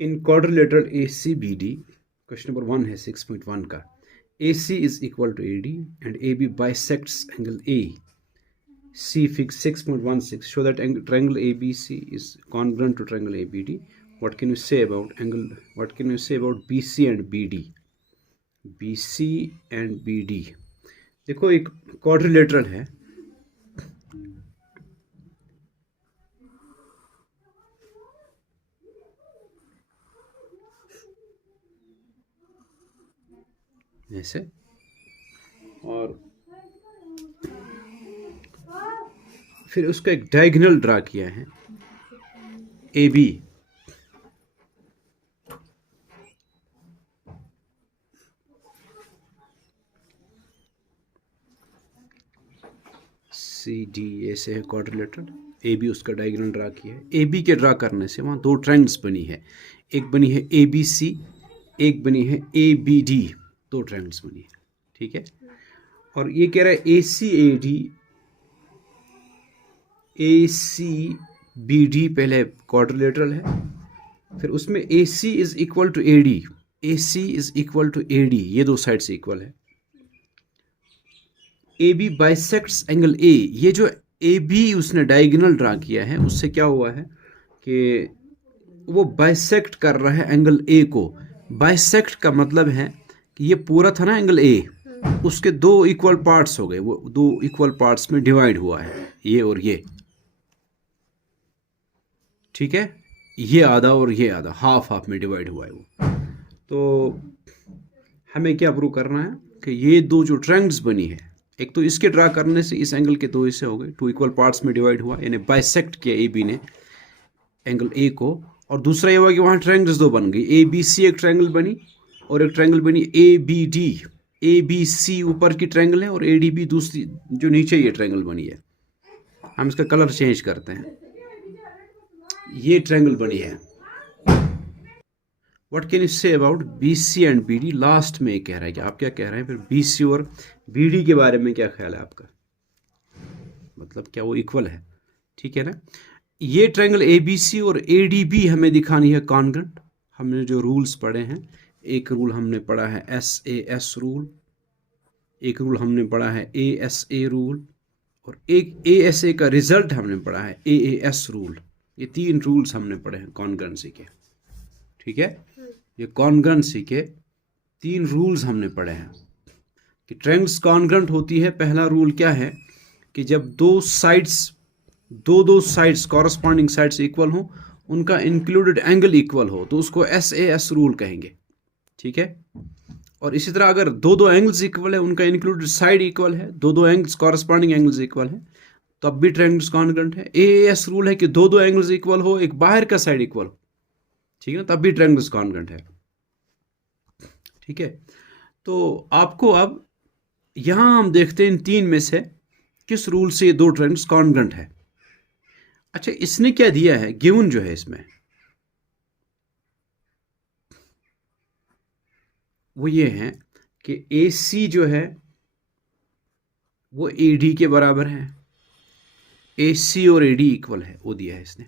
इन quadrilateral ACBD, question number 1 है 6.1 का, AC is equal to AD and AB bisects angle AC. Fig 6.16 show that triangle ABC is congruent to triangle ABD. What can you say about angle? What can you say about BC and BD? BC and BD. देखो एक quadrilateral है, ऐसे, और फिर उसका एक diagonal draw किया है AB. CD ऐसे है क्वाड्रिलेटरल, AB उसका डायगोनल ड्रा किया है. AB के ड्रा करने से वहाँ दो ट्रायंगल्स बनी है, एक बनी है ABC, एक बनी है ABD, दो ट्रायंगल्स बनी है. ठीक है, और ये कह रहा है ACBD पहले क्वाड्रिलेटरल है, फिर उसमें AC is equal to AD, AC is equal to AD, ये दो साइड से इक्वल है. AB बाइसेक्ट्स एंगल A, ये जो AB उसने डायगोनल ड्रा किया है उससे क्या हुआ है कि वो बाइसेक्ट कर रहा है एंगल A को. बाइसेक्ट का मतलब है कि ये पूरा था ना एंगल A, उसके दो इक्वल पार्ट्स हो गए, वो दो इक्वल पार्ट्स में डिवाइड हुआ है, ये और ये. ठीक है, ये आधा और ये आधा, हाफ हाफ में डिवाइड हुआ है वो. तो हमें क्या प्रूव करना है कि ये दो जो ट्रायंगल्स बनी है, एक तो इसके ड्रा करने से इस एंगल के दो हिस्से हो गए, टू इक्वल पार्ट्स में डिवाइड हुआ, यानी बाइसेक्ट किया AB ने एंगल A को. और दूसरा ये हुआ कि वहाँ ट्रायंगल्स दो बन गई, ABC एक ट्रायंगल बनी और एक ट्रायंगल बनी ABD. ABC ऊपर की ट्रायंगल है और ADB दूसरी जो नीचे ये ट्रायंगल बनी है. हम इसका कलर चेंज करते हैं, ये ट्रायंगल बनी है. What can you say about BC and BD? Last में कह रहा है कि आप क्या कह रहे हैं फिर BC और BD के बारे में क्या ख्याल है आपका, मतलब क्या वो इक्वल है? ठीक है ना. ये ट्रायंगल ABC और ADB हमें दिखानी है कॉन्ग्रुएंट. हमने जो रूल्स पढ़े हैं, एक रूल हमने पढ़ा है SAS रूल, एक रूल हमने पढ़ा है ASA रूल, और एक ASA का रिजल्ट हमने पढ़ा है AAS रूल. ये तीन रूल्स हमने पढ़े हैं कॉन्ग्रुएंसी के. ठीक है, ये कॉन्ग्रुएंसी के तीन रूल्स हमने पढ़े हैं कि ट्रायंगल्स कॉन्ग्रुएंट होती है. पहला रूल क्या है कि जब दो साइड्स कॉरस्पॉन्डिंग साइड्स इक्वल हो, उनका इंक्लूडेड एंगल इक्वल हो, तो उसको SAS रूल कहेंगे. ठीक है, और इसी तरह अगर दो एंगल्स इक्वल है, उनका इंक्लूडेड साइड इक्वल है, दो एंगल्स कॉरस्पॉन्डिंग एंगल्स इक्वल है, तब भी ट्रायंगल्स कॉन्ग्रुएंट है. AAS रूल है कि दो एंगल्स इक्वल हो, एक बाहर का साइड इक्वल हो, ठीक है, तब भी ट्रायंगल्स कॉन्ग्रुएंट है. ठीक है, तो आपको अब यहां हम देखते हैं इन तीन में से किस रूल से ये दो ट्रायंगल्स कॉन्ग्रुएंट है. अच्छा, इसने क्या दिया है, गिवन जो है इसमें वो ये है कि AC जो है वो AD के बराबर है, AC और AD इक्वल है, वो दिया है इसने.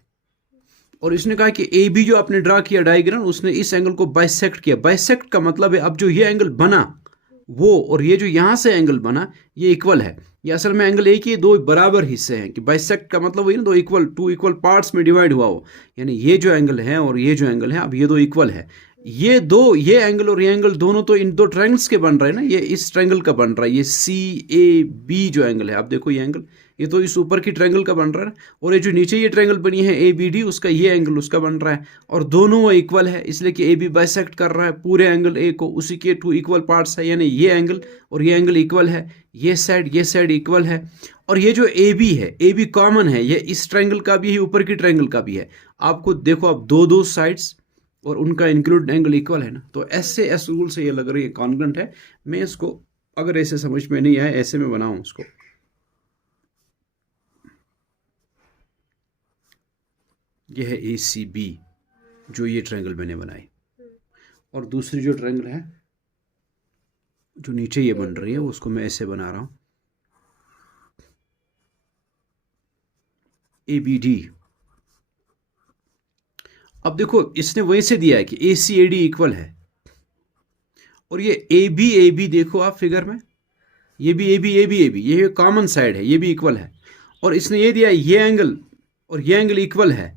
और इसने कहा कि AB जो आपने ड्रा किया डायग्राम, उसने इस एंगल को बाइसेक्ट किया. बाइसेक्ट का मतलब है अब जो ये एंगल बना वो और ये जो यहां से एंगल बना ये इक्वल है. ये असल में एंगल एक ही दो बराबर हिस्से हैं, कि बाइसेक्ट का मतलब वही ना, दो इक्वल, टू इक्वल पार्ट्स में डिवाइड हुआ हो, यानी ये जो एंगल है और ये जो एंगल है, अब ये दो इक्वल है. ये एंगल और ये एंगल दोनों तो इन दो ट्रायंगल्स के बन रहे हैं ना, ये इस ट्रायंगल का बन रहा है, ये CAB जो एंगल है, आप देखो ये एंगल, ये तो इस ऊपर की ट्रायंगल का बन रहा है, और ये जो नीचे ये ट्रायंगल बनी है ABD, उसका ये एंगल उसका बन रहा है, और दोनों वो इक्वल है, इसलिए कि AB बाइसेक्ट कर रहा है पूरे एंगल A को, उसी के टू इक्वल पार्ट्स है, यानी ये एंगल और ये एंगल इक्वल है, ये साइड इक्वल है. और ये जो AB है, AB कॉमन है, ये इस ट्रायंगल का भी है, ऊपर की ट्रायंगल का भी है. आपको देखो अब दो साइड्स और उनका इंक्लूड एंगल इक्वल है ना, तो SAS रूल से ये लग रही है कॉन्ग्रुएंट है. मैं इसको अगर ऐसे समझ में नहीं आया, ऐसे में बनाऊं उसको, ये है ACB जो ये ट्रायंगल मैंने बनाई, और दूसरी जो ट्रायंगल है जो नीचे ये बन रही है उसको मैं ऐसे बना रहा हूं, ABD. अब देखो इसने वहीं से दिया है कि ए सी ए डी इक्वल है, और ये ए बी देखो आप फिगर में, ये भी ए बी ये कॉमन साइड है, ये भी इक्वल है। और इसने ये दिया ये एंगल और ये एंगल इक्वल है।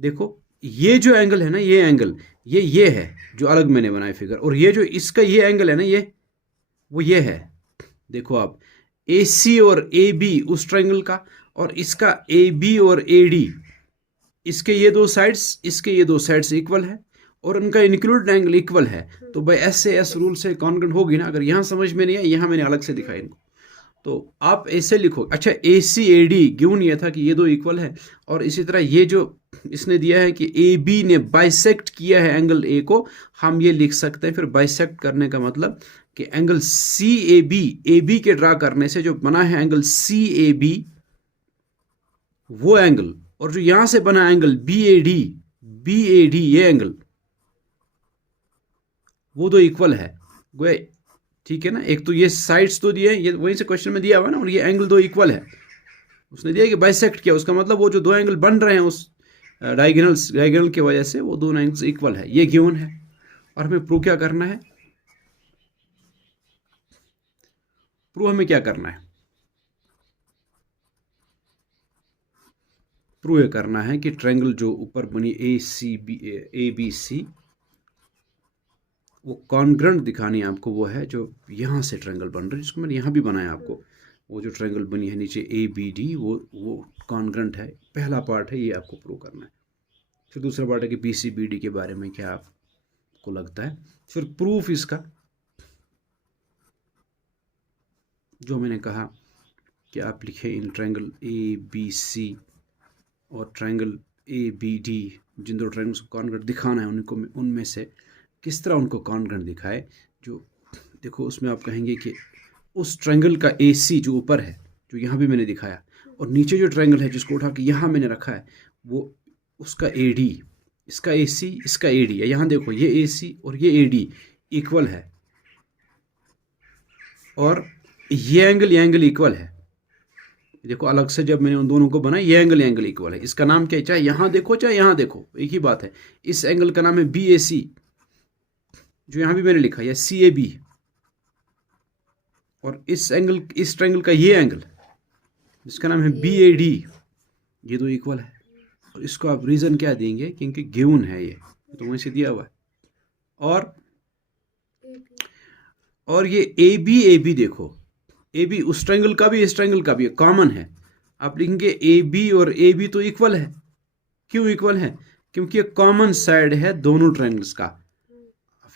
देखो ये जो एंगल है ना, ये एंगल ये है जो अलग मैंने बनाया फिगर, और ये जो इसका ये एंगल है ना, ये है। देखो आप ए सी और ए बी उस ट्रायंगल का, और इसका ए बी और ए डी, इसके ये दो साइड्स, इसके ये दो साइड्स इक्वल है, और उनका इंक्लूड एंगल इक्वल है। तो भाई एस रूल से कॉन्ग्रुएंट होगी ना। अगर यहाँ समझ में नहीं है, यहाँ मैंने अलग से दिखाया इनको, तो आप ऐसे लिखो। अच्छा ए सी ए डी गिवन ये था कि ये दो इक्वल है, और इसी तरह ये जो इसने दिया है कि ए बी ने बाइसेक्ट किया है एंगल ए को, हम ये लिख सकते हैं। फिर बाइसेक्ट करने का मतलब कि एंगल सी ए बी के ड्रा करने से जो बना है एंगल सी ए बी, वो एंगल, और जो यहां से बना एंगल बी ए डी ये एंगल, वो दो इक्वल है। ठीक है ना। एक तो ये साइड्स तो दिए, ये वहीं से क्वेश्चन में दिया हुआ ना, और ये एंगल दो इक्वल है। उसने दिया कि बाइसेक्ट किया, उसका मतलब वो जो दो एंगल बन रहे हैं उस डायगोनल की वजह से वो दोनों एंगल्स इक्वल है। ये गिवन है, और हमें प्रूव क्या करना है? प्रूव हमें क्या करना है? प्रूव ये करना है कि ट्रायंगल जो ऊपर बनी ए बी सी, वो कॉन्ग्रुएंट दिखानी है आपको। वो है जो यहाँ से ट्रायंगल बन रहा है, जिसको मैंने यहाँ भी बनाया आपको। वो जो ट्रायंगल बनी है नीचे ए बी डी, वो कॉन्ग्रुएंट है। पहला पार्ट है, ये आपको प्रूव करना है। फिर दूसरा पार्ट है कि बी सी बी डी के बारे में क्या आपको लगता है। फिर प्रूफ इसका जो मैंने कहा कि आप लिखे इन ट्रायंगल ए बी सी और ट्रायंगल ए बी डी, जिन दो ट्रायंगल्स को कॉन्ग्रुएंट दिखाना है उनको, उनमें से किस तरह उनको कॉन्ग्रुएंट दिखाए। जो देखो उसमें आप कहेंगे कि उस ट्रायंगल का ए सी जो ऊपर है, जो यहाँ भी मैंने दिखाया, और नीचे जो ट्रायंगल है जिसको उठा के यहाँ मैंने रखा है, वो उसका ए डी, इसका ए सी, इसका ए डी है। यहाँ देखो ये ए सी और ये ए डी इक्वल है, और ये एंगल इक्वल है। देखो अलग से जब मैंने उन दोनों को बनाया, ये एंगल इक्वल है। इसका नाम क्या है? चाहे यहाँ देखो चाहे यहाँ देखो, एक ही बात है। इस एंगल का नाम है बी ए सी, जो यहाँ भी मैंने लिखा, या सी ए बी। और इस ट्रायंगल का ये एंगल जिसका नाम है बी ए डी, ये दो इक्वल है। और इसको आप रीजन क्या देंगे? क्योंकि गिवन है, ये तो वहीं से दिया हुआ है। और ये ए बी देखो, ए बी उस ट्रायंगल का भी इस ट्रायंगल का भी कॉमन है। आप लिखेंगे ए बी और ए बी तो इक्वल है। क्यों इक्वल है? क्योंकि ये कॉमन साइड है दोनों ट्रायंगल्स का।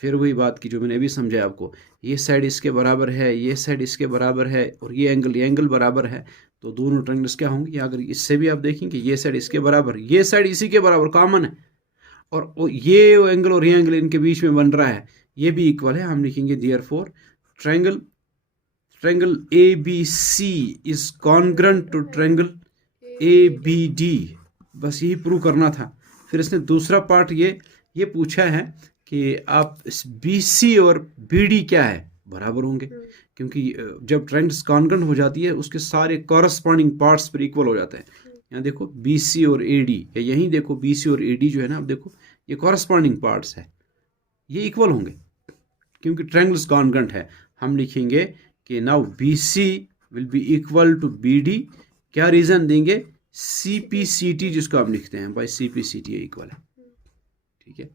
फिर वही बात की जो मैंने अभी समझाया आपको, ये साइड इसके बराबर है, ये साइड इसके बराबर है, और ये एंगल बराबर है, तो दोनों ट्रायंगल्स क्या होंगे? या अगर इससे भी आप देखेंगे, ये साइड इसके बराबर, ये साइड इसी के बराबर कॉमन है, और ये एंगल और ये एंगल इनके बीच में बन रहा है, ये भी इक्वल है। हम लिखेंगे therefore triangle A B C is congruent to triangle A B D. बस यही प्रूव करना था। फिर इसने दूसरा पार्ट ये पूछा है कि आप बी सी और बी डी क्या है? बराबर होंगे, क्योंकि जब ट्रायंगल्स कॉन्ग्रुएंट हो जाती है उसके सारे कॉरस्पॉन्डिंग पार्ट्स पर इक्वल हो जाते हैं। यहाँ देखो बी सी और ए डी, या यहीं देखो बी सी और ए डी जो है ना, अब देखो ये कॉरस्पॉन्डिंग पार्ट्स है, ये इक्वल होंगे क्योंकि ट्रायंगल्स कॉन्ग्रुएंट है। हम लिखेंगे कि now B C will be equal to B D. क्या रीजन देंगे? सी पी सी टी, जिसको आप लिखते हैं by C P C T equal है। ठीक है।